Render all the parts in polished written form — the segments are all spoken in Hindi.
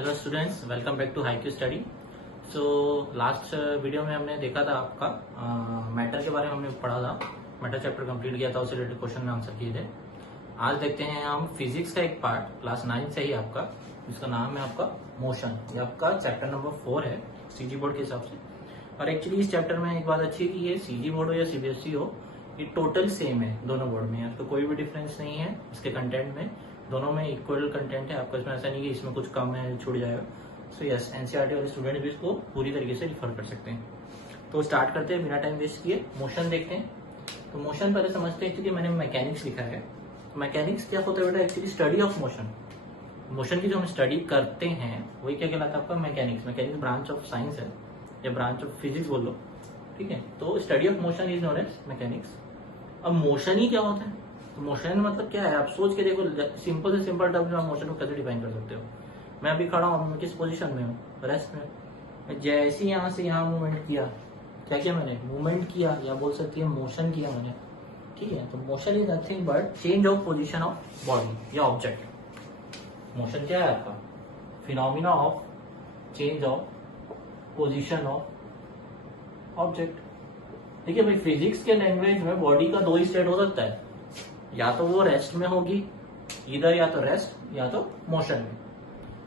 Hello students, welcome back to high Q study. So last video में हमने देखा था आपका मैटर के बारे में हमने पढ़ा था। मैटर चैप्टर कंप्लीट किया था, उससे रिलेटेड क्वेश्चन में आंसर किए थे। आज देखते हैं हम फिजिक्स का एक पार्ट क्लास 9 से ही आपका, जिसका नाम है आपका मोशन। ये आपका चैप्टर नंबर 4 है सीजी बोर्ड के हिसाब से। और एक्चुअली इस चैप्टर में एक बात अच्छी है कि ये सीजी बोर्ड हो या सीबीएसई हो, ये टोटल सेम है दोनों बोर्ड में। तो कोई भी डिफरेंस नहीं है इसके कंटेंट में, दोनों में इक्वल कंटेंट है। आपको इसमें ऐसा नहीं कि इसमें कुछ कम है छूट जाएगा। सो यस, एनसीईआरटी वाले स्टूडेंट भी इसको पूरी तरीके से रिफर कर सकते हैं। तो स्टार्ट करते हैं बिना टाइम वेस्ट किए, मोशन देखते हैं। तो मोशन पहले समझते हैं, क्योंकि मैंने मैकेनिक्स लिखा है। मैकेनिक्स क्या होता है बेटा? Actually study of motion. Motion की जो हम स्टडी करते हैं वही क्या कहलाता है आपका? Mechanics. Mechanics branch of science है या ब्रांच ऑफ फिजिक्स बोल लो, ठीक है। तो study of motion is known as mechanics. अब मोशन ही क्या होता है? तो मोशन मतलब क्या है? आप सोच के देखो, सिंपल से सिंपल टर्म में आप मोशन को कैसे डिफाइन कर सकते हो। मैं अभी खड़ा हूँ, मैं किस पोजीशन में हूँ? रेस्ट में। मैं जैसे ही यहाँ से यहाँ मूवमेंट किया, क्या किया मैंने? मूवमेंट किया, या बोल सकती है मोशन किया मैंने, ठीक है। तो motion is nothing but change of position of body या ऑब्जेक्ट। मोशन क्या है आपका? Phenomena of change of position of object. ठीक है भाई, फिजिक्स के लैंग्वेज में बॉडी का दो ही स्टेट हो सकता है, या तो वो रेस्ट में होगी, इधर या तो रेस्ट या तो मोशन में।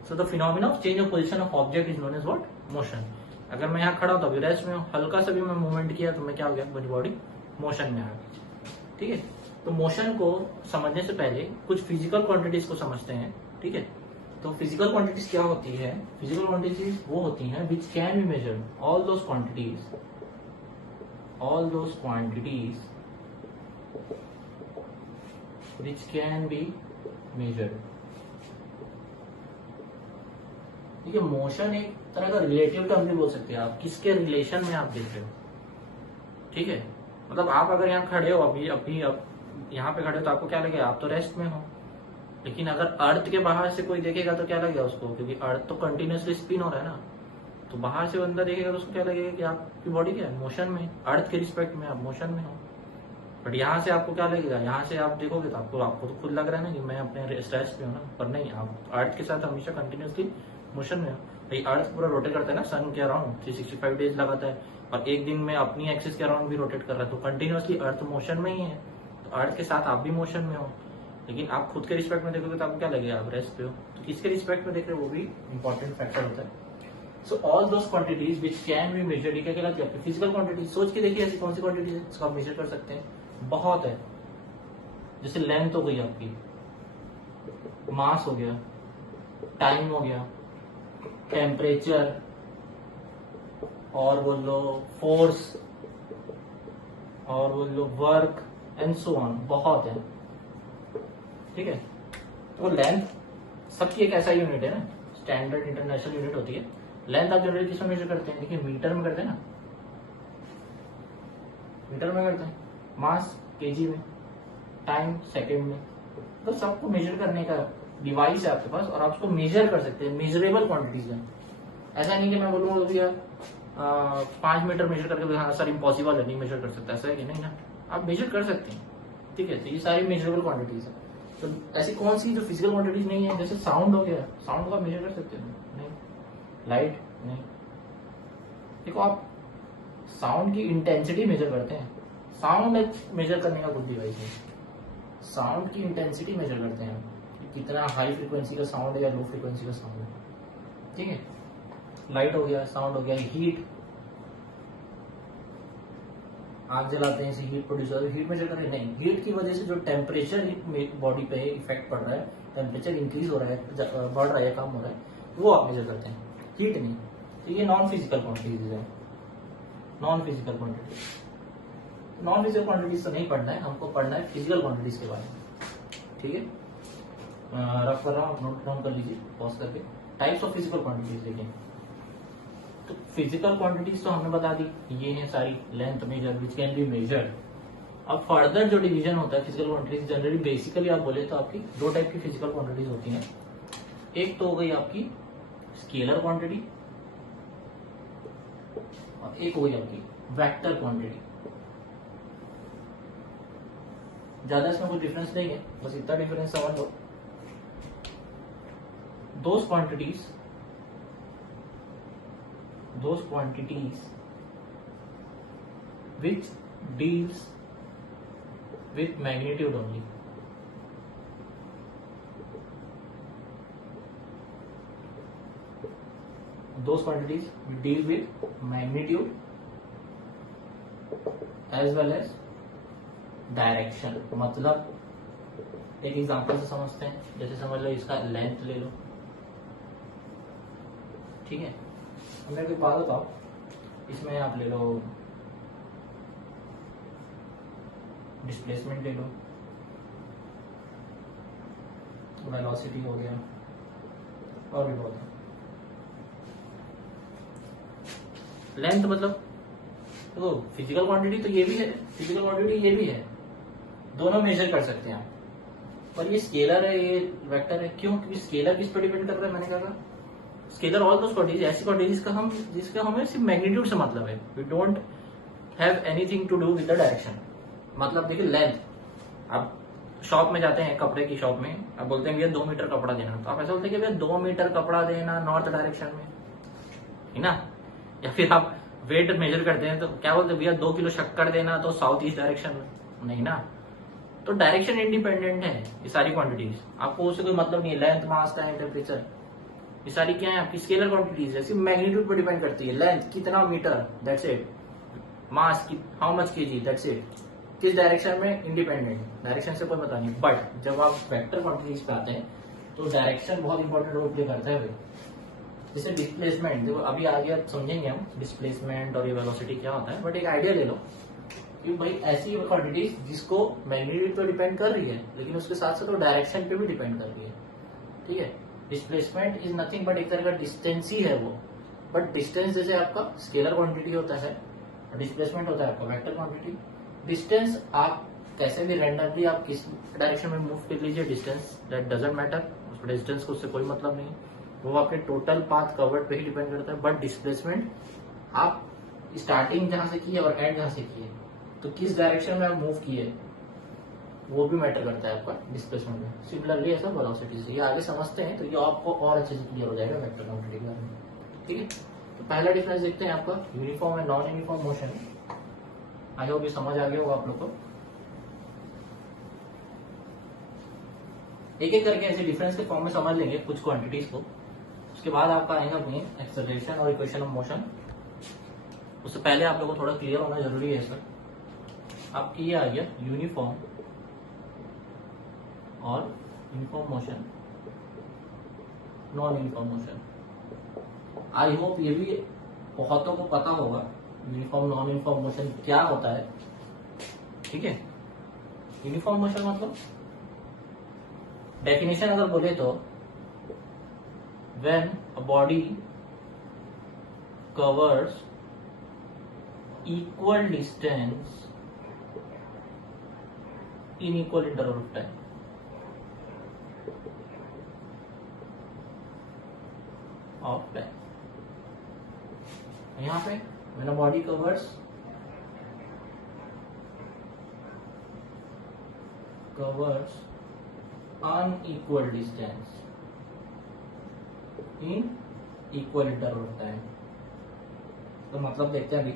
So the phenomena of change of position of object is known as what? Motion. अगर मैं यहाँ खड़ा हूं तो अभी रेस्ट में हूँ, हल्का सा भी मैं मूवमेंट किया तो मैं क्या हो गया? मेरी बॉडी मोशन में आ गई, ठीक है। तो मोशन को समझने से पहले कुछ फिजिकल क्वांटिटीज को समझते हैं, ठीक है। तो फिजिकल क्वांटिटीज क्या होती है? फिजिकल क्वांटिटीज वो होती हैं which can be measured, all those quantities which can be measured। ठीक है, मोशन एक तरह का रिलेटिव टर्म भी बोल सकते हैं आप, किसके रिलेशन में आप देख रहे हो, ठीक है। मतलब आप अगर यहाँ खड़े हो, अभी यहाँ पे खड़े हो तो आपको क्या लगेगा? आप तो रेस्ट में हो। लेकिन अगर अर्थ के बाहर से कोई देखेगा तो क्या लगेगा उसको? क्योंकि अर्थ तो कंटिन्यूअसली स्पिन हो रहा है ना, तो बाहर से बंदा देखेगा तो उसको क्या लगेगा कि आपकी बॉडी क्या है? मोशन में। अर्थ के रिस्पेक्ट में आप मोशन में हो। बट यहाँ से आपको क्या लगेगा? यहाँ से आप देखोगे तो आपको तो खुद लग रहा है ना कि मैं अपने स्ट्रेस पे हूँ ना, पर नहीं, आप अर्थ के साथ हमेशा कंटिन्यूअसली मोशन में हो। भाई अर्थ पूरा रोटेट करता है ना सन के अराउंड, 365 डेज लगाता है, और एक दिन में अपनी एक्सिस के अराउंड भी रोटेट कर रहा है। तो कंटिन्यूअसली अर्थ मोशन में ही है, तो अर्थ के साथ आप भी मोशन में हो। लेकिन आप खुद के रिस्पेक्ट में देखोगे तो आपको क्या लगेगा? आप रेस्ट पे हो। तो किसके रिस्पेक्ट में देख रहे हो, वो भी इंपॉर्टेंट फैक्टर होता है। So all those quantities which can be measured, क्या कहलाती है? Physical quantities. सोच के देखिए ऐसी कौन सी क्वांटिटीज है जिसको आप मेजर कर सकते हैं? बहुत है। जैसे लेंथ हो गई आपकी, मास हो गया, टाइम हो गया, टेम्परेचर, और बोल लो फोर्स, और बोल लो वर्क एंड सो ऑन। बहुत है, ठीक है। तो लेंथ सबकी एक ऐसा यूनिट है ना, स्टैंडर्ड इंटरनेशनल यूनिट होती है। लेंथ आप जनरली किसमें मेजर करते हैं? देखिए मीटर में करते हैं ना, मीटर में करते हैं। मास केजी में, टाइम सेकंड में। तो सबको मेजर करने का डिवाइस है आपके पास, और आप उसको मेजर कर सकते हैं। मेजरेबल क्वांटिटीज है। ऐसा नहीं कि मैं बोलूंगा भैया 5 मीटर मेजर करके, हाँ सर इम्पॉसिबल है, नहीं मेजर कर सकता, ऐसा है कि नहीं ना? आप मेजर कर सकते हैं, ठीक है। तो ये सारी मेजरेबल क्वांटिटीज है। तो ऐसी कौन सी जो फिजिकल क्वांटिटीज नहीं है? जैसे साउंड हो गया, साउंड को आप मेजर कर सकते हैं? नहीं। लाइट नहीं। देखो आप साउंड की इंटेंसिटी मेजर करते हैं, साउंड मेजर करने का कुछ डिवाइस है। साउंड की इंटेंसिटी मेजर करते हैं कि कितना हाई फ्रीक्वेंसी का साउंड है या लो फ्रीक्वेंसी का साउंड है, ठीक है। लाइट हो गया, साउंड हो गया, हीट, आग जलाते हैं, इसे हीट प्रोड्यूस होता है, हीट मेजर कर रहे हैं? नहीं। हीट की वजह से जो टेम्परेचर बॉडी पे इफेक्ट पड़ रहा है, टेम्परेचर इंक्रीज हो रहा है, बढ़ रहा है, कम हो रहा है, वो आप मेजर करते हैं, हीट नहीं। तो ये नॉन फिजिकल क्वांटिटीज है। Non physical quantities, non physical quantities तो नहीं पढ़ना है हमको, पढ़ना है फिजिकल क्वांटिटीज के बारे में, ठीक है। रफ कर रहा हूँ, नोट डाउन कर लीजिए पॉज करके। टाइप्स ऑफ फिजिकल क्वांटिटीज देखें। तो फिजिकल क्वांटिटीज तो हमने बता दी, ये है सारी, length major which can be measured. अब फर्दर जो डिवीजन होता है फिजिकल क्वांटिटीज, जनरली बेसिकली आप बोले तो आपकी दो टाइप की फिजिकल क्वांटिटीज होती हैं। एक तो हो गई आपकी स्केलर क्वांटिटी, और एक हो गई आपकी वेक्टर क्वांटिटी। ज्यादा इसमें कोई डिफरेंस नहीं है, बस इतना डिफरेंस समझ लो। Those quantities those quantities which deals with magnitude only. Those quantities which deal with magnitude as well as direction. मतलब एक एग्जांपल से समझते हैं. जैसे समझ लो इसका लेंथ ले लो, ठीक है. मैं कोई बात बताओ, इसमें आप ले लो डिस्प्लेसमेंट ले लो, वेलोसिटी हो गया, और भी बहुत है. लेंथ मतलब तो फिजिकल क्वांटिटी तो ये भी है, फिजिकल क्वांटिटी ये भी है, दोनों मेजर कर सकते हैं आप. पर ये स्केलर है, ये वेक्टर है. क्यों? क्योंकि स्केलर किस पर डिपेंड कर रहा है? मैंने कहा स्केलर ऑल दोस क्वांटिटीज, ऐसी क्वांटिटीज का हम जिसका हमें सिर्फ मैग्नीट्यूड से मतलब है. We don't have anything to do with the direction. मतलब देखिए लेंथ, आप शॉप में जाते हैं, कपड़े की शॉप में, आप बोलते हैं भैया 2 मीटर कपड़ा देना, तो आप ऐसा बोलते हैं कि भैया 2 मीटर कपड़ा देना नॉर्थ डायरेक्शन में, है ना. या फिर आप वेट मेजर करते हैं तो क्या बोलते हैं भैया 2 किलो शक्कर देना तो साउथ ईस्ट डायरेक्शन में, नहीं ना. तो डायरेक्शन इंडिपेंडेंट है ये सारी क्वांटिटीज, आपको उससे कोई मतलब नहीं है. लेंथ, मास, टाइम, टेम्परेचर, ये सारी क्या है आपकी स्केलर क्वांटिटीज है, सिर्फ मैग्नीट्यूड पर डिपेंड करती है. लेंथ कितना metre, that's it. Mass how much kg, that's it. किस डायरेक्शन में, इंडिपेंडेंट, डायरेक्शन से कोई पता नहीं. बट जब आप वेक्टर क्वांटिटीज पे आते हैं तो डायरेक्शन बहुत इंपॉर्टेंट रोल प्ले करता है भाई. जैसे डिस्प्लेसमेंट, देखो अभी आगे आप समझेंगे हम डिस्प्लेसमेंट और ये वेलोसिटी क्या होता है. बट एक आइडिया ले लो कि भाई ऐसी क्वांटिटीज जिसको मैग्नीट्यूड पे डिपेंड कर रही है, लेकिन उसके साथ साथ वो डायरेक्शन पे भी डिपेंड कर रही है, ठीक है. डिस्प्लेसमेंट इज नथिंग बट एक तरह का डिस्टेंस ही है वो. बट डिस्टेंस जैसे आपका स्केलर क्वांटिटी होता है, डिस्प्लेसमेंट होता है आपका वेक्टर क्वांटिटी. डिस्टेंस आप कैसे भी रैंडमली आप किस डायरेक्शन में मूव कर लीजिए, डिस्टेंस दैट डजंट मैटर. उस डिस्टेंस को उससे कोई मतलब नहीं, वो आपके टोटल पाथ कवर्ड पे ही डिपेंड करता है. बट डिस्प्लेसमेंट आप स्टार्टिंग जहां से की है और एंड जहां से की है, तो किस डायरेक्शन में आप मूव किए वो भी मैटर करता है आपका डिस्प्लेसमेंट में. सिमिलरली ऐसा वेलोसिटी से, ये आगे समझते हैं तो ये आपको और अच्छे से क्लियर हो जाएगा वेक्टर क्वांटिटी के बारे में, ठीक है. तो पहला डिफरेंस देखते हैं आपका uniform and non uniform motion. I hope ये समझ आ गया होगा आप लोग को. एक एक करके ऐसे डिफरेंस के फॉर्म में समझ लेंगे कुछ क्वांटिटीज को. उसके बाद आपका आएगा मेन एक्सेलरेशन और इक्वेशन ऑफ मोशन. उससे पहले आप लोगों को थोड़ा क्लियर होना जरूरी है सर. आपकी ये आ गया यूनिफॉर्म और uniform motion, non uniform motion. I hope ये भी बहुतों को पता होगा यूनिफॉर्म नॉन यूनिफॉर्म मोशन क्या होता है, ठीक है. यूनिफॉर्म मोशन मतलब डेफिनेशन अगर बोले तो when a body covers equal distance in equal interval of time. यहाँ पे when a body covers unequal distance in equal interval of time. तो मतलब देखते हैं अभी.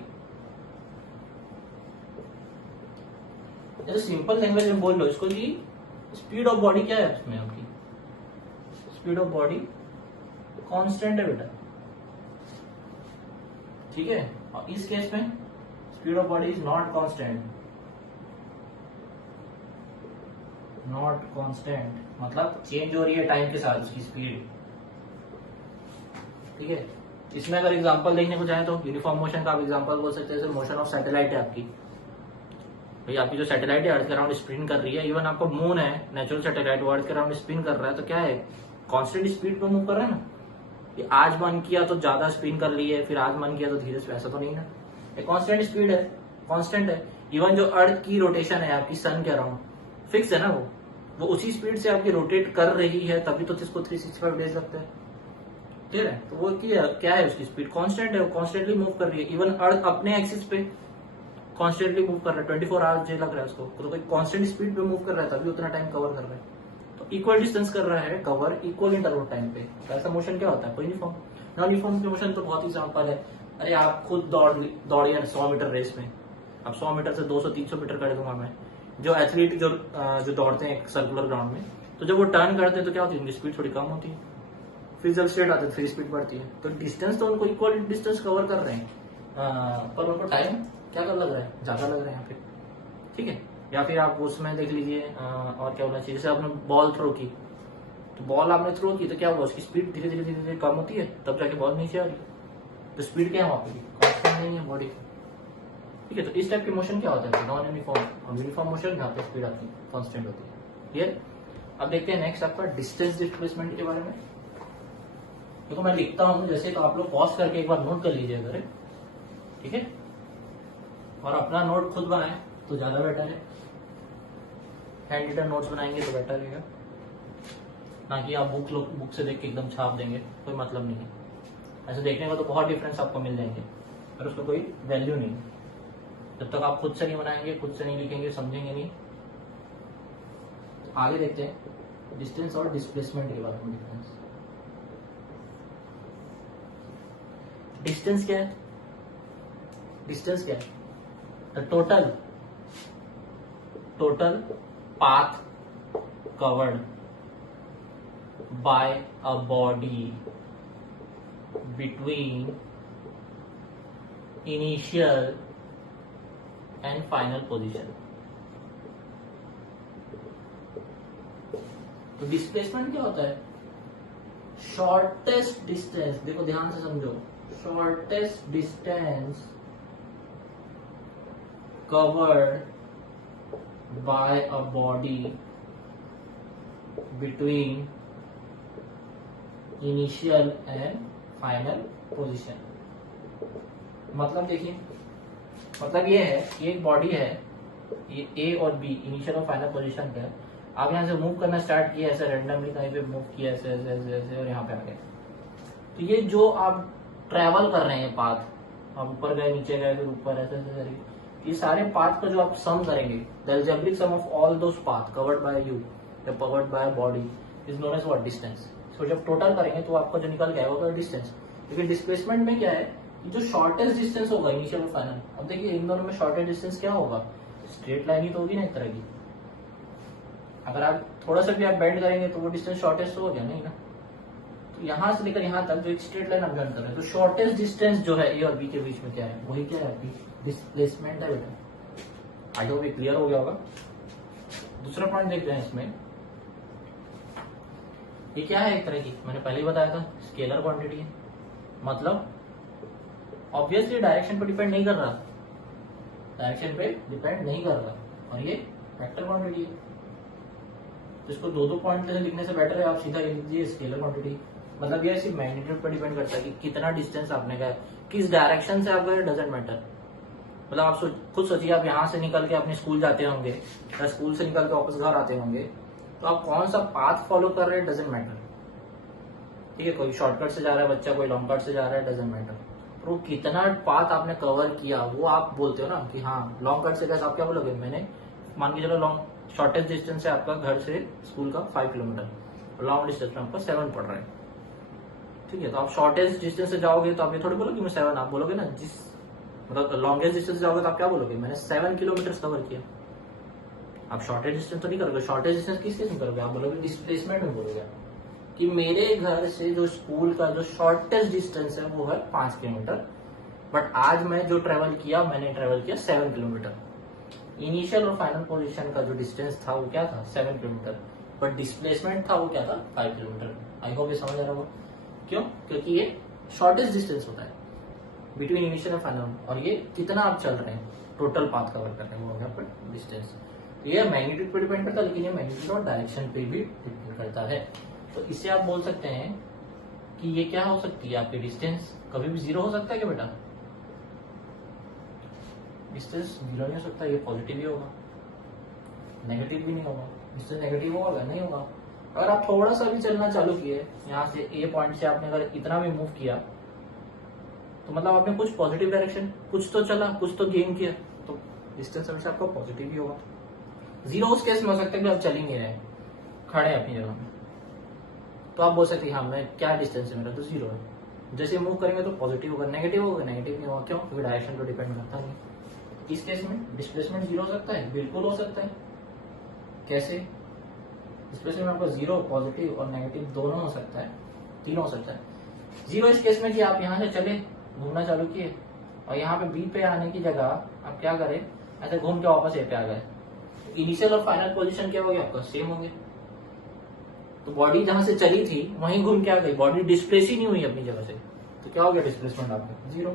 जैसे सिंपल लैंग्वेज में बोल लो इसको कि स्पीड ऑफ बॉडी क्या है उसमें आपकी. स्पीड ऑफ बॉडी कांस्टेंट है बेटा, ठीक है. और इस केस में speed of body is not constant. Not constant मतलब चेंज हो रही है टाइम के साथ उसकी स्पीड, ठीक है. इसमें अगर एग्जांपल देखने को जाए तो यूनिफॉर्म मोशन का आप एग्जांपल बोल सकते हैं जैसे मोशन ऑफ सैटेलाइट है आपकी. भाई आपकी जो सैटेलाइट है अर्थ के अराउंड स्पिन कर रही है. इवन आपको मून है नेचुरल सैटेलाइट, वो अर्थ के अराउंड स्पिन कर रहा है, तो क्या है कांस्टेंट स्पीड पे मूव कर रहा है ना. कि आज मन किया तो ज्यादा स्पिन कर ली है, फिर आज मन किया तो धीरे से, ऐसा तो नहीं ना. ये कांस्टेंट स्पीड है, कांस्टेंट है. इवन जो अर्थ की रोटेशन है आपकी सन के अराउंड फिक्स है ना, वो उसी स्पीड से आपकी रोटेट कर रही है, तभी तो इसको 365 डेज लगते हैं, ठीक है. तो वो क्या है उसकी स्पीड कांस्टेंट है, वो कॉन्स्टेंटली मूव कर रही है. इवन अर्थ अपने एक्सिस पे कॉन्स्टेंटली मूव कर रहा है, 24 आवर्स लग रहा है उसको, तो कोई कांस्टेंट स्पीड पे मूव कर रहा है तभी उतना टाइम कवर कर रहा है. तो इक्वल डिस्टेंस कर रहा है कवर इक्वल इंटरवल टाइम पे. ऐसा मोशन क्या होता है कोई यूनिफॉर्म. नॉन यूनिफॉर्म मोशन तो बहुत एग्जांपल है. अरे आप खुद दौड़िए 100 मीटर रेस में, अब 100 मीटर से 200-300 मीटर कर दूंगा मैं। जो एथलीट जो दौड़ते हैं एक सर्कुलर ग्राउंड में, तो जब वो टर्न करते हैं तो क्या होती है, उनकी स्पीड थोड़ी कम होती है, फिर जब स्ट्रेट आते हैं फिर स्पीड बढ़ती है। तो डिस्टेंस तो उनको इक्वल डिस्टेंस कवर कर रहे हैं, पर उनको टाइम क्या कर लग रहा है, ज्यादा लग रहा है यहाँ पे, ठीक है। या फिर आप उसमें देख लीजिए और क्या होना चाहिए, जैसे आपने बॉल थ्रो की, तो बॉल आपने थ्रो की तो क्या हुआ, उसकी स्पीड धीरे धीरे धीरे धीरे कम होती है, तब जाके बॉल नीचे आ रही है। तो स्पीड क्या है वहां पे, कांस्टेंट नहीं है बॉडी की, ठीक है। तो इस टाइप के मोशन क्या होता है, नॉन यूनिफॉर्म, और यूनिफॉर्म मोशन यहाँ पे स्पीड आपकी कांस्टेंट होती है, क्लियर। अब देखते हैं नेक्स्ट आपका डिस्टेंस डिस्प्लेसमेंट के बारे में। देखो मैं लिखता हूं जैसे, तो आप लोग पॉज करके एक बार नोट कर लीजिए अगर, ठीक है, और अपना नोट खुद बनाए तो ज्यादा बेटर है, हैंड रिटन नोट्स बनाएंगे तो बेटर रहेगा, ना कि आप बुक से देख के एकदम छाप देंगे, कोई मतलब नहीं है। ऐसे देखने का तो बहुत डिफरेंस आपको मिल जाएंगे, पर उसका कोई वैल्यू नहीं। जब तक आप खुद से नहीं बनाएंगे, खुद से नहीं लिखेंगे, समझेंगे नहीं। आगे देखते हैं डिस्टेंस और डिस्प्लेसमेंट के बारे में। डिस्टेंस क्या है, डिस्टेंस क्या है, the total path covered by a body between initial and final position। तो डिस्प्लेसमेंट क्या होता है, शॉर्टेस्ट डिस्टेंस, देखो ध्यान से समझो, shortest distance covered by a body between initial and final position। मतलब देखिए, मतलब ये है कि एक बॉडी है, ये ए और बी इनिशियल और फाइनल पोजीशन पे है। आप यहाँ से मूव करना स्टार्ट किया, ऐसे रैंडमली कहीं पे मूव किया, ऐसे ऐसे ऐसे ऐसे और यहाँ पे आ गए। तो ये जो आप ट्रेवल कर रहे हैं पाथ, आप ऊपर गए, नीचे गए, फिर ऊपर, ऐसे ऐसे करके, ये सारे पाथ का जो आप सम करेंगे, the algebraic sum of all those path covered by you या covered by body is known as what, distance. तो जब टोटल करेंगे तो आपका जो निकल गया होगा डिस्टेंस। लेकिन डिस्प्लेसमेंट में क्या है कि जो शॉर्टेस्ट डिस्टेंस होगा इनिशियल और फाइनल, अब देखिए इन दोनों में शॉर्टेस्ट डिस्टेंस क्या होगा, स्ट्रेट लाइन ही तो होगी ना एक तरह की। अगर आप थोड़ा सा भी आप बेंड करेंगे तो वो डिस्टेंस शॉर्टेस्ट हो गया, नहीं ना। तो यहाँ से लेकर यहाँ तक जो एक स्ट्रेट लाइन आप बेंड कर रहे हैं, तो शॉर्टेस्ट डिस्टेंस जो है ए और बी के बीच में क्या है, वही क्या है आपकी डिस्प्लेसमेंट है बेटा। आई होप ये क्लियर हो गया होगा। दूसरा पॉइंट देखते हैं इसमें, ये क्या है, एक तरह की मैंने पहले ही बताया था, स्केलर क्वांटिटी है। मतलब ऑब्वियसली डायरेक्शन पे डिपेंड नहीं कर रहा, डायरेक्शन पे डिपेंड नहीं कर रहा, और ये वेक्टर क्वांटिटी है। तो इसको दो दो पॉइंट से लिखने से बेटर है आप सीधा लिख दीजिए स्केलर क्वांटिटी। मतलब ये सिर्फ मैग्नीट्यूड पर डिपेंड करता है कि कितना डिस्टेंस आपने गया, किस डायरेक्शन से आप गए, डजेंट मैटर। मतलब आप खुद सोचिए, आप यहाँ से निकल के अपने स्कूल जाते होंगे या स्कूल से निकल के वापस घर आते होंगे, तो आप कौन सा पाथ फॉलो कर रहे हैं, डजेंट मैटर, ठीक है। कोई शॉर्टकट से जा रहा है बच्चा, कोई लॉन्ग कट से जा रहा है, डजेंट मैटर। तो कितना पाथ आपने कवर किया वो आप बोलते हो ना कि हाँ लॉन्ग कट से गए, आप क्या बोलोगे, मैंने मान के चलो लॉन्ग शॉर्टेस्ट डिस्टेंस है आपका घर से स्कूल का 5 किलोमीटर, लॉन्ग डिस्टेंस में आपका 7 पड़ रहा है, ठीक है। तो आप शॉर्टेस्ट डिस्टेंस से जाओगे तो आप ये थोड़ी बोलोगे मैं 7, आप बोलोगे ना जिस मतलब लॉन्गेस्ट डिस्टेंस जाओगे तो आप क्या बोलोगे, मैंने 7 किलोमीटर कवर किया। आप शॉर्टेस्ट डिस्टेंस तो नहीं करोगे, शॉर्टेस्ट डिस्टेंस किस केस में करोगे, आप बोलोगे डिस्प्लेसमेंट में बोलोगे कि मेरे घर से जो स्कूल का जो शॉर्टेस्ट डिस्टेंस है वो है 5 किलोमीटर, बट आज मैं जो ट्रेवल किया, मैंने ट्रेवल किया 7 किलोमीटर। इनिशियल और फाइनल पोजीशन का जो डिस्टेंस था वो क्या था, 7 किलोमीटर, बट डिस्प्लेसमेंट था वो क्या था, 5 किलोमीटर। आई होप ये समझ आ रहा होगा। क्यों, क्योंकि ये शॉर्टेस्ट डिस्टेंस होता है बिटवीन इनिशियल और फाइनल, और ये कितना आप चल रहे हैं, टोटल पाथ कवर कर रहे हैं, वो हो गया आपका डिस्टेंस। तो ये मैग्नीट्यूड पर डिपेंड करता है, लेकिन ये मैग्नीट्यूड और डायरेक्शन पे भी डिपेंड करता है। तो इससे आप बोल सकते हैं कि ये क्या हो सकती है आपकी डिस्टेंस, कभी भी 0 हो सकता है क्या बेटा, डिस्टेंस 0 नहीं हो सकता, ये पॉजिटिव ही होगा, नेगेटिव भी नहीं होगा। डिस्टेंस नेगेटिव होगा नहीं होगा। अगर आप थोड़ा सा भी चलना चालू किए, यहाँ से ए पॉइंट से आपने अगर इतना भी मूव किया, तो मतलब आपने कुछ पॉजिटिव डायरेक्शन, कुछ तो चला, कुछ तो गेन किया, तो डिस्टेंस हमेशा आपका पॉजिटिव ही होगा। 0 उस केस में हो सकता है कि आप चल ही नहीं रहे, खड़े हैं अपनी जगह में, तो आप बोल सकते हैं हाँ मैं क्या डिस्टेंस है मेरा, तो 0 है। जैसे मूव करेंगे तो पॉजिटिव होगा, नेगेटिव होगा, नेगेटिव नहीं होगा। क्यों? क्योंकि डायरेक्शन तो डिपेंड करता नहीं। इस केस में डिस्प्लेसमेंट जीरो हो सकता है, बिल्कुल हो सकता है। कैसे? डिस्प्लेसमेंट आपका जीरो, पॉजिटिव और नेगेटिव दोनों हो सकता है, तीनों हो सकता है। जीरो इस केस में कि आप यहाँ से चले, घूमना चालू किए और यहाँ पे बी पे आने की जगह आप क्या करें, ऐसे घूम के वापस ए पे आ गए। इनिशियल और फाइनल पोजीशन क्या हो गया आपका? सेम हो गया। तो बॉडी जहां से चली थी वहीं घूम के आ गई, बॉडी डिस्प्लेस ही नहीं हुई अपनी जगह से, तो क्या हो गया? डिस्प्लेसमेंट आपका जीरो।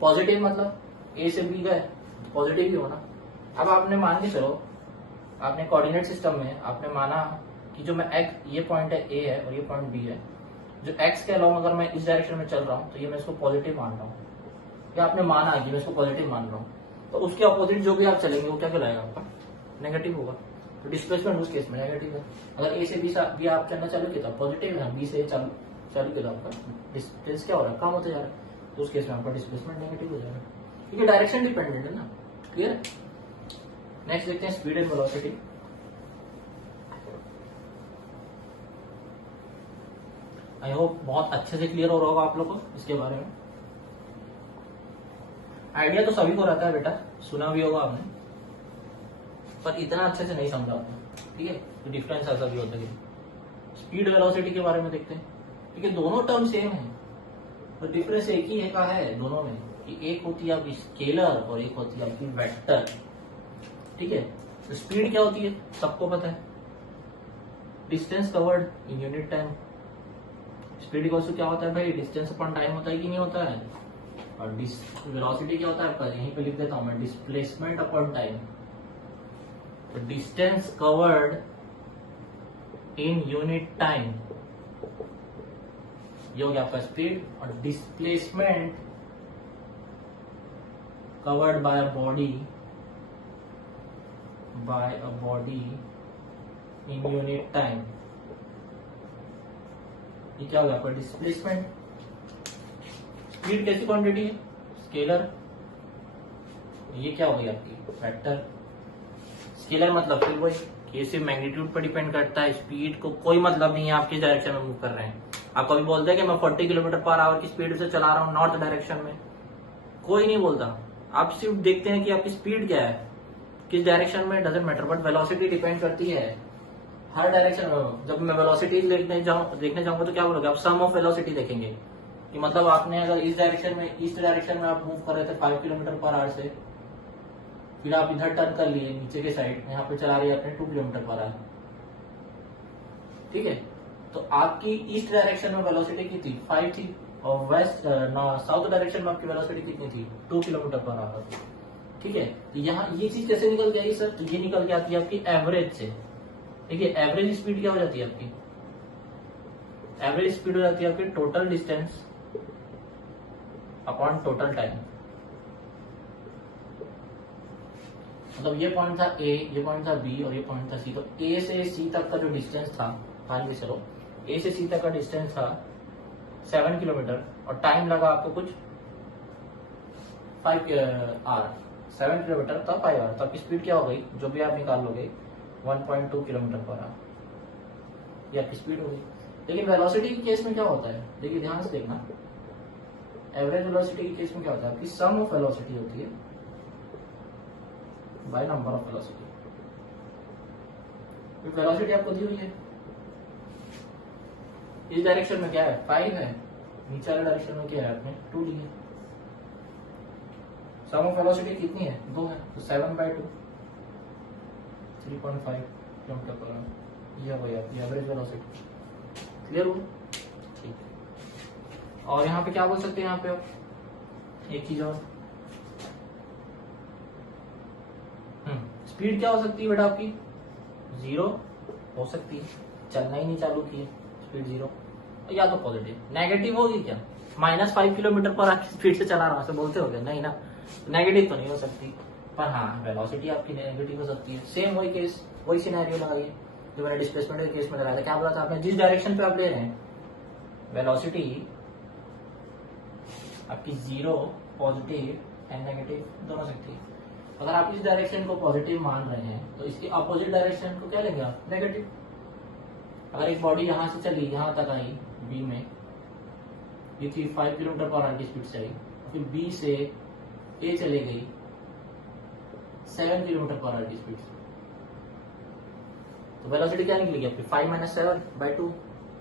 पॉजिटिव मतलब ए से बी गए, पॉजिटिव ही होना। अब आपने मान के चलो, आपने कोऑर्डिनेट सिस्टम में आपने माना कि जो मैं एक्स, ये पॉइंट है ए है और ये पॉइंट बी है, जो एक्स के अलावा अगर मैं इस डायरेक्शन में चल रहा हूँ तो ये मैं इसको पॉजिटिव मान रहा हूँ, या आपने माना कि मैं इसको पॉजिटिव मान रहा हूँ, तो उसके अपोजिट जो भी आप चलेंगे वो क्या कहलाएगा? आपका नेगेटिव होगा। तो डिस्प्लेसमेंट उस केस में नेगेटिव है। अगर ए से बी आप चलना चालू किया तो पॉजिटिव है, बी से चालू किया तो आपका डिस्टेंस क्या हो रहा है? कम होता जा रहा है, तो उस केस में आपका डिस्प्लेसमेंट नेगेटिव हो जाएगा, क्योंकि डायरेक्शन डिपेंडेंट है ना। क्लियर है? नेक्स्ट देखते हैं speed and velocity. I hope बहुत अच्छे से क्लियर हो रहा होगा आप लोग को इसके बारे में। आइडिया तो सभी को रहता है बेटा, सुना भी होगा आपने, पर इतना अच्छे से नहीं समझा होता। ठीक है, तो डिफरेंस ऐसा भी होता है। स्पीड वेलोसिटी के बारे में देखते हैं। ठीक है, दोनों टर्म सेम है, तो डिफरेंस एक ही का है दोनों में, कि एक होती है आपकी स्केलर और एक होती है आपकी वेक्टर। ठीक है, तो स्पीड क्या होती है सबको पता है, distance covered in unit time. Speed equals to क्या होता है भाई? डिस्टेंस अपॉन टाइम होता है कि नहीं होता है? और वेलोसिटी क्या होता है आपका? यहीं पे लिख देता हूं मैं, डिस्प्लेसमेंट अपॉन टाइम। तो distance covered in unit time, ये हो गया आपका स्पीड, और displacement covered by a body in unit time, ये क्या होगा आपका? डिस्प्लेसमेंट। स्पीड कैसी क्वांटिटी है? स्केलर। ये क्या हो गई आपकी? वेक्टर। स्केलर मतलब फिर वही, ये सिर्फ मैग्नीट्यूड पर डिपेंड करता है, स्पीड को कोई मतलब नहीं है आप किस डायरेक्शन में मूव कर रहे हैं। आप कभी बोलते हैं कि मैं 40 किलोमीटर पर आवर की स्पीड से चला रहा हूँ नॉर्थ डायरेक्शन में? कोई नहीं बोलता। आप सिर्फ देखते हैं कि आपकी स्पीड क्या है, किस डायरेक्शन में, doesn't matter, but velocity depend करती है हर डायरेक्शन में। जब मैं वेलोसिटी देखने जाऊंगा तो क्या बोलोगे आप? सम ऑफ वेलोसिटी देखेंगे, कि मतलब आपने अगर इस डायरेक्शन में, ईस्ट डायरेक्शन में आप मूव कर रहे थे 5 किलोमीटर पर आवर से, फिर आप इधर टर्न कर लिए नीचे के साइड, यहाँ पे चला रही है अपने 2 किलोमीटर पर आवर। ठीक है, तो आपकी ईस्ट डायरेक्शन में वेलोसिटी कितनी? 5 थी, और वेस्ट साउथ डायरेक्शन में आपकी वेलोसिटी कितनी थी? 2 किलोमीटर पर आवर। ठीक है, तो यहाँ ये चीज कैसे निकल के आई सर? तो ये निकल के आती है आपकी एवरेज से। ठीक है, एवरेज स्पीड क्या हो जाती है आपकी? एवरेज स्पीड हो जाती है आपकी total distance upon total time. मतलब ये पॉइंट था ए, ये पॉइंट था बी और ये पॉइंट था सी, तो ए से सी तक का जो डिस्टेंस था, मान के चलो ए से सी तक का डिस्टेंस था 7 किलोमीटर, और टाइम लगा आपको कुछ 5 आवर। 7 किलोमीटर था 5 आवर, तो आपकी स्पीड क्या हो गई? जो भी आप निकाल लोगे 1.2 किलोमीटर पर आवर, ये आपकी स्पीड हो गई। लेकिन वेलोसिटी के केस में क्या होता है? देखिए ध्यान से देखना, एवरेज वेलोसिटी के केस में क्या होता है? आपकी सम ऑफ वेलोसिटी होती है by number of velocity. Velocity आपको दी हुई है, इस डायरेक्शन में क्या है? 5 है, नीचे वाले डायरेक्शन में क्या है? आपने 2 ली है। सम ऑफ वेलोसिटी कितनी है? 2 है, तो 7/2 3.5 किलोमीटर पर आवर, ये हो गई आपकी एवरेज वेलोसिटी। क्लियर हुआ? ठीक है, और यहाँ पे क्या बोल सकते हैं? यहाँ पे आप एक चीज और, स्पीड क्या हो सकती है बेटा आपकी? 0 हो सकती है, चलना ही नहीं चालू किए, स्पीड 0, या तो पॉजिटिव। नेगेटिव होगी क्या? -5 किलोमीटर पर आपकी स्पीड से चला रहा हूं, बोलते हो क्या? नहीं ना, नेगेटिव तो नहीं हो सकती, पर हाँ वेलोसिटी आपकी नेगेटिव हो सकती है। सेम वही केस, वही सिनेरियो लगाइए जो मैंने डिस्प्लेसमेंट के केस में लगाया था। क्या बोला था आपने? जिस डायरेक्शन पे आप ले रहे हैं वेलोसिटी आपकी 0, पॉजिटिव एंड नेगेटिव दोनों सकती है। अगर आप इस डायरेक्शन को पॉजिटिव मान रहे हैं तो इसके अपोजिट डायरेक्शन को क्या लेंगे आप? नेगेटिव। अगर एक बॉडी यहां से चली यहां तक आई बी में, ये थी 5 किलोमीटर पर आवर की स्पीड से आई, फिर बी से ए चले गई 7 किलोमीटर पर आवर की स्पीड से, तो वेलोसिटी क्या निकलेगी आपकी 5 माइनस 7/2,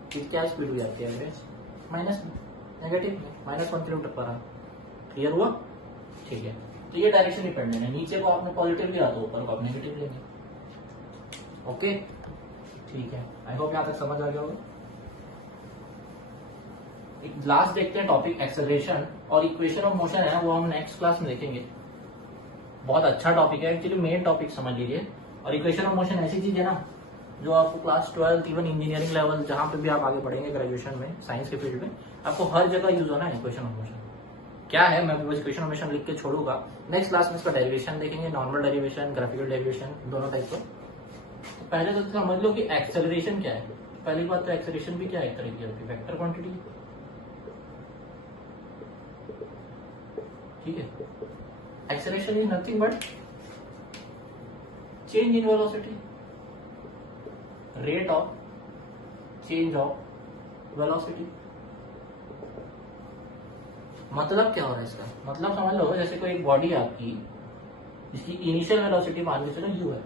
फिर क्या स्पीड हुई आपकी average minus negative -1 kilometre per hour. Clear हुआ? ठीक है, तो ये डायरेक्शन डिपेंडेंट है, नीचे को आपने पॉजिटिव लिया तो ऊपर को आप नेगेटिव लेंगे। ओके ठीक है, आई होप यहाँ तक समझ आ गया होगा। एक लास्ट देखते हैं टॉपिक एक्सेलरेशन और इक्वेशन ऑफ मोशन है, वो हम नेक्स्ट क्लास में देखेंगे। बहुत अच्छा टॉपिक है एक्चुअली, मेन टॉपिक समझ लीजिए। और इक्वेशन ऑफ मोशन ऐसी चीज है ना जो आपको क्लास 12 इवन इंजीनियरिंग लेवल जहां पे भी आप आगे बढ़ेंगे ग्रेजुएशन में साइंस के फील्ड में, आपको हर जगह यूज होना है इक्वेशन ऑफ मोशन। क्या है मैं बस इक्वेशन ऑफ मोशन लिख के छोड़ूंगा, नेक्स्ट क्लास में इसका डेरिवेशन देखेंगे, नॉर्मल डेरिवेशन, ग्राफिकल डेरिवेशन, दोनों टाइप का। तो पहले तो समझ लो कि एक्सेलरेशन क्या है। पहली बात तो एक्सेलरेशन भी क्या है, एक तरह की वेक्टर क्वांटिटी, ठीक है। Acceleration is nothing but change in velocity, rate of change of velocity. मतलब क्या हो रहा है इसका, मतलब समझ लो जैसे कोई एक बॉडी है आपकी जिसकी इनिशियल वेलोसिटी मान के चलो u है।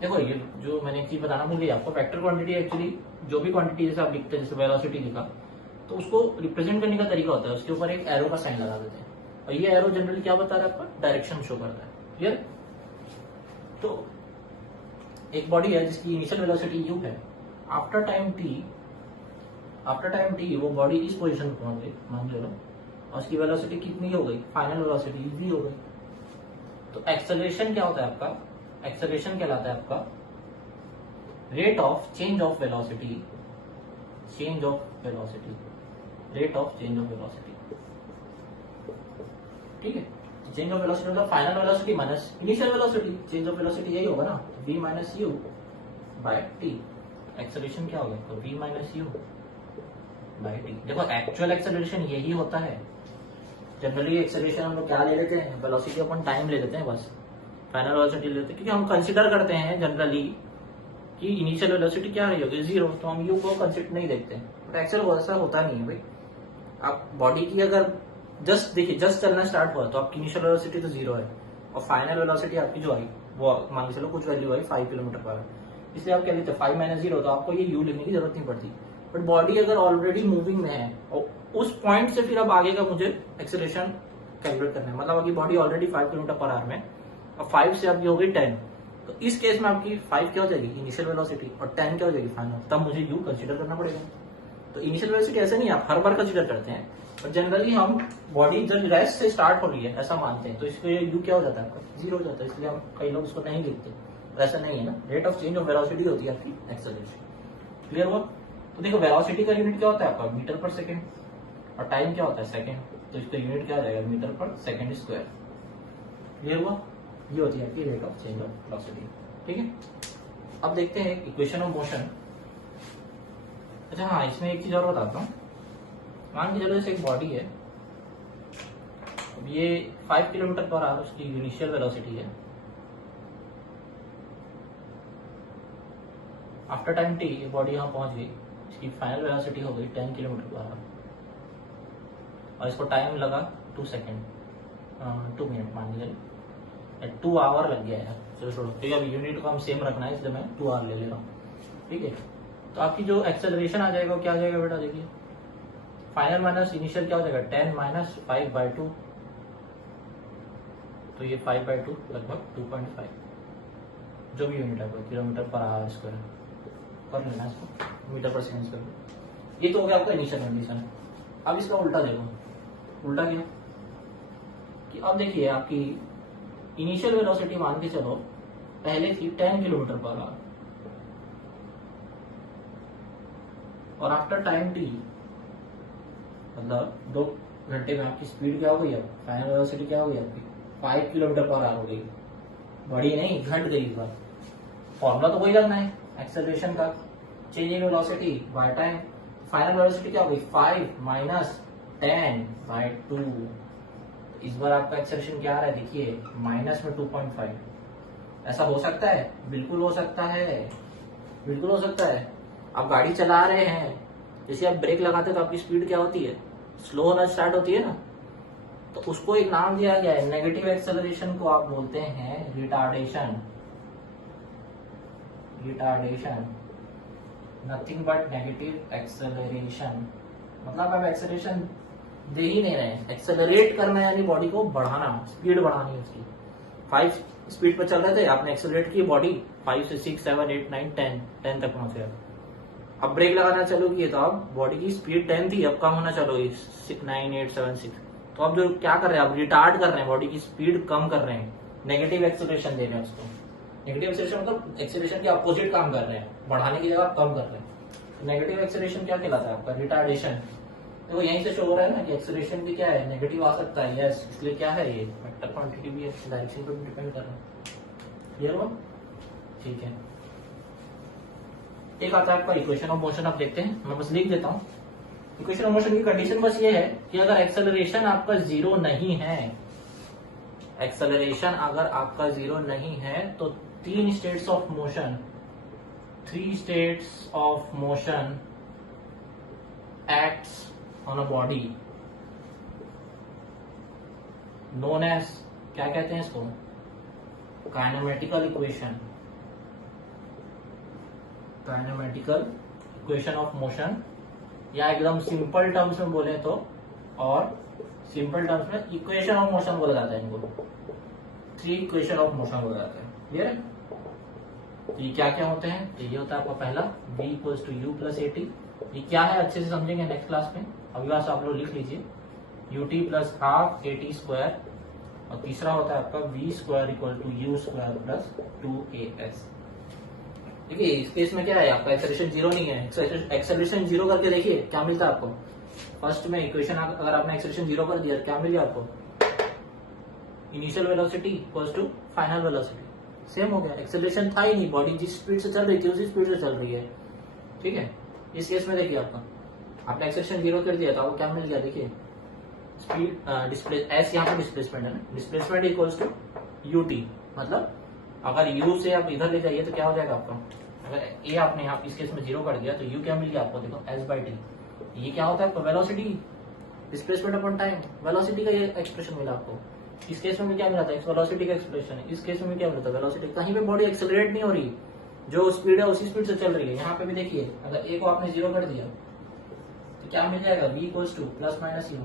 देखो ये जो मैंने एक चीज बताना भूल गई आपको, वेक्टर क्वांटिटी एक्चुअली जो भी क्वांटिटी जैसे आप लिखते हैं, जैसे वेलोसिटी लिखा तो उसको रिप्रेजेंट करने का तरीका होता है, उसके ऊपर एक एरो का साइन लगा देते हैं और ये एरो जनरली क्या बता रहा है आपका, डायरेक्शन शो करता है। क्लियर? तो एक बॉडी है जिसकी इनिशियल वेलोसिटी u है, आफ्टर टाइम t वो बॉडी इस पोजीशन पर पहुंच गई मान लो, और उसकी वेलोसिटी कितनी हो गई, फाइनल वेलोसिटी v हो गई। तो एक्सेलरेशन क्या होता है आपका, एक्सेलरेशन कहलाता है आपका rate of change of velocity, change of velocity, rate of change of velocity. ठीक है, तो चेंज ऑफ वेलोसिटी मतलब final velocity minus initial velocity, change of velocity यही होगा ना, v minus u by t. Acceleration क्या होगा, तो v minus u by t. देखो एक्चुअल एक्सेलरेशन यही होता है। जनरली एक्सेलरेशन हम लोग क्या ले लेते हैं, वेलोसिटी अपन टाइम ले लेते हैं, बस फाइनल वेलोसिटी ले लेते हैं, क्योंकि हम कंसीडर करते हैं जनरली कि इनिशियल वेलोसिटी क्या रही होगी 0, तो हम u को कंसीडर नहीं देखते हैं। बट एक्चुअल वैसा होता नहीं है भाई। आप बॉडी की अगर जस्ट देखिए, जस्ट चलना स्टार्ट हुआ तो आपकी इनिशियल वेलोसिटी तो 0 है और फाइनल वेलोसिटी आपकी जो आई वो मान के चलो कुछ वैल्यू आई 5 किलोमीटर पर आवर, इसलिए आप क्या लेते हैं 5 माइनस 0, तो आपको ये u लिखने की जरूरत नहीं पड़ती। बट बॉडी अगर ऑलरेडी मूविंग में है और उस पॉइंट से फिर अब आगे का मुझे एक्सेलरेशन कैलकुलेट करना है, मतलब आपकी body already 5 kilometre per hour में और 5 से आपकी हो गई 10, तो इस केस में आपकी 5 क्या हो जाएगी इनिशियल वेलोसिटी और 10 क्या हो जाएगी फाइनल, तब मुझे u कंसीडर करना पड़ेगा। तो इनिशियल वेलोसिटी ऐसे नहीं आप हर बार कंसीडर करते हैं, और जनरली हम बॉडी जब रेस्ट से स्टार्ट हो रही है ऐसा मानते हैं, तो इसके u क्या हो जाता है आपका 0 हो जाता है, इसलिए हम कई लोग इसको नहीं लिखते। ऐसा नहीं है ना, rate of change of velocity होती है आपकी एक्सेलरेशन। क्लियर हुआ? तो देखो वेलोसिटी का यूनिट क्या होता है आपका मीटर पर सेकेंड, और टाइम क्या होता है सेकेंड, तो इसका यूनिट क्या आ जाएगा मीटर पर सेकेंड स्क्वायर। क्लियर हुआ? ये होती है आपकी rate of change of velocity. ठीक है, अब देखते हैं इक्वेशन ऑफ मोशन। अच्छा हाँ, इसमें एक चीज और बताता हूँ। मान के चलो जैसे एक बॉडी है, अब ये 5 किलोमीटर पर आवर उसकी इनिशियल वेलोसिटी है, आफ्टर टाइम टी ये बॉडी यहाँ पहुंच गई, इसकी फाइनल वेलोसिटी हो गई 10 किलोमीटर पर आवर, और इसको टाइम लगा 2 सेकेंड, 2 मिनट मान लीजिए, 2 आवर लग गया है। चलो छोड़ो, ठीक है, अब यूनिट को हम सेम रखना है इसलिए मैं 2 आवर ले ले रहा हूँ। ठीक है, तो आपकी जो एक्सेलरेशन आ जाएगा वो क्या आ जाएगा बेटा, देखिए फाइनल माइनस इनिशियल क्या हो जाएगा 10 माइनस 5/2, तो ये 5/2 लगभग 2.5, जो भी यूनिट है किलोमीटर पर आवर स्क्वायर कर लेना इसको मीटर पर सेकेंड स्क्वायर। ये तो हो गया आपका इनिशियल कंडीशन। अब इसका उल्टा देखो, उल्टा क्या कि अब देखिए आपकी इनिशियल वेलोसिटी मान के चलो पहले थी 10 किलोमीटर पर आवर, और आफ्टर टाइम टी मतलब 2 घंटे में आपकी स्पीड क्या हो गई, अब फाइनल वेलोसिटी क्या हो गई आपकी 5 किलोमीटर पर आवर हो गई। बढ़ी नहीं, घट गई इस बार। फॉर्मूला तो वही रखना है एक्सेलरेशन का, change in velocity by time. Final velocity क्या हो गई 5 माइनस 10/2। इस बार आपका एक्सेलरेशन क्या आ रहा है, देखिए माइनस में 2.5। ऐसा हो सकता है? बिल्कुल हो सकता है, बिल्कुल हो सकता है। आप गाड़ी चला रहे हैं, जैसे आप ब्रेक लगाते हैं तो आपकी स्पीड क्या होती है स्लो होना स्टार्ट होती है ना, तो उसको एक नाम दिया गया है, नेगेटिव एक्सेलरेशन को आप बोलते हैं retardation. Retardation nothing but negative acceleration, मतलब आप एक्सेलरेशन दे ही नहीं रहे, एक्सेलरेट करना है, यानी बॉडी को बढ़ाना, स्पीड बढ़ानी है उसकी। 5 स्पीड पर चल रहे थे, आपने एक्सेलरेट की बॉडी 5 से 6 7 8 9 10 तक पहुंचे। अब ब्रेक लगाना चालू किए तो अब बॉडी की स्पीड 10 थी, अब कम होना चालू हुई 6 9 8 7 6। तो अब जो क्या कर रहे हैं, आप रिटार्ड कर रहे हैं, बॉडी की स्पीड कम कर रहे हैं, नेगेटिव एक्सेलरेशन दे रहे हैं उसको। नेगेटिव एक्सेलरेशन मतलब एक्सेलरेशन के अपोजिट काम कर रहे हैं, बढ़ाने की जगह आप कम कर रहे हैं। नेगेटिव एक्सेलरेशन क्या कहलाता है आपका, रिटार्डेशन। तो यहीं से शो हो रहा है ना कि एक्सेलरेशन भी क्या है, नेगेटिव आ सकता है, यस, इसलिए क्या है ये वेक्टर क्वांटिटी भी है, डायरेक्शन पर भी डिपेंड कर रहा है। क्लियर हुआ? ठीक है। एक आता है आपका इक्वेशन ऑफ मोशन, आप देखते हैं, मैं बस लिख देता हूं। इक्वेशन ऑफ मोशन की कंडीशन बस ये है कि अगर एक्सेलरेशन आपका 0 नहीं है, एक्सेलरेशन अगर आपका 0 नहीं है, तो 3 states of motion, 3 states of motion acts on a body known as, क्या कहते हैं इसको, kinematical equation. Kinematical equation of motion, या एकदम सिंपल टर्म्स में बोले तो, और सिंपल टर्म्स में इक्वेशन ऑफ मोशन बोला जाता है इनको, 3 इक्वेशन ऑफ मोशन बोला जाता है। क्लियर है? तो ये क्या क्या होते हैं, तो ये होता है आपका पहला v equals to u plus a t. ये क्या है अच्छे से समझेंगे नेक्स्ट क्लास में, अभी बस आप लोग लिख लीजिए, ut plus half a t square, और तीसरा होता है आपका v square equal to u square plus 2as। देखिए इस केस में क्या है, आपका एक्सेलरेशन 0 नहीं है, एक्सेलरेशन 0 करके देखिए क्या मिलता है आपको। फर्स्ट में इक्वेशन अगर आपने एक्सेलरेशन 0 कर दिया, क्या मिल गया आपको, initial velocity equals to final velocity, same हो गया। एक्सेलरेशन था ही नहीं, बॉडी जिस स्पीड से चल रही थी उसी स्पीड से चल रही है। ठीक है, इस केस में देखिए आपने एक्सेलरेशन 0 कर दिया था, आपको क्या मिल गया, देखिए स्पीड डिस्प्ले एस, यहाँ पे डिस्प्लेसमेंट है ना, डिस्प्लेसमेंट इक्वल्स टू यूटी, मतलब अगर यू से आप इधर ले जाइए तो क्या हो जाएगा आपका, अगर ए आपने यहाँ इस केस में 0 कर दिया तो यू क्या मिल गया आपको, देखो एस बाई टी। ये क्या होता है आपको, velocity, displacement upon time, velocity का ये एक्सप्रेशन मिला आपको। इस केस में भी क्या मिला था, वेलोसिटी का एक्सप्रेशन है, इस केस में भी क्या मिला था, वेलोसिटी। कहीं पे बॉडी एक्सेलरेट नहीं हो रही, जो स्पीड है उसी स्पीड से चल रही है। यहाँ पे भी देखिए, अगर ए को आपने 0 कर दिया तो क्या मिल जाएगा, v equals two plus minus you,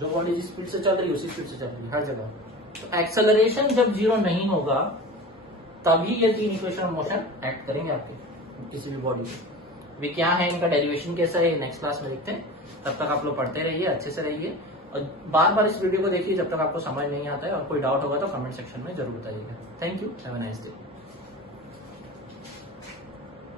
जो बॉडी जिस स्पीड से चल रही है उसी स्पीड से चल रही है हर जगह। तो एक्सेलरेशन जब 0 नहीं होगा तभी ये 3 इक्वेशन ऑफ मोशन एक्ट करेंगे आपके किसी भी बॉडी पे। वे क्या है, इनका डेरिवेशन कैसा है, नेक्स्ट क्लास में देखते हैं। तब तक आप लोग पढ़ते रहिए, अच्छे से रहिए, और बार बार इस वीडियो को देखिए जब तक आपको समझ नहीं आता है। और कोई डाउट होगा तो कमेंट सेक्शन में जरूर बताइएगा। Thank you, have a nice day.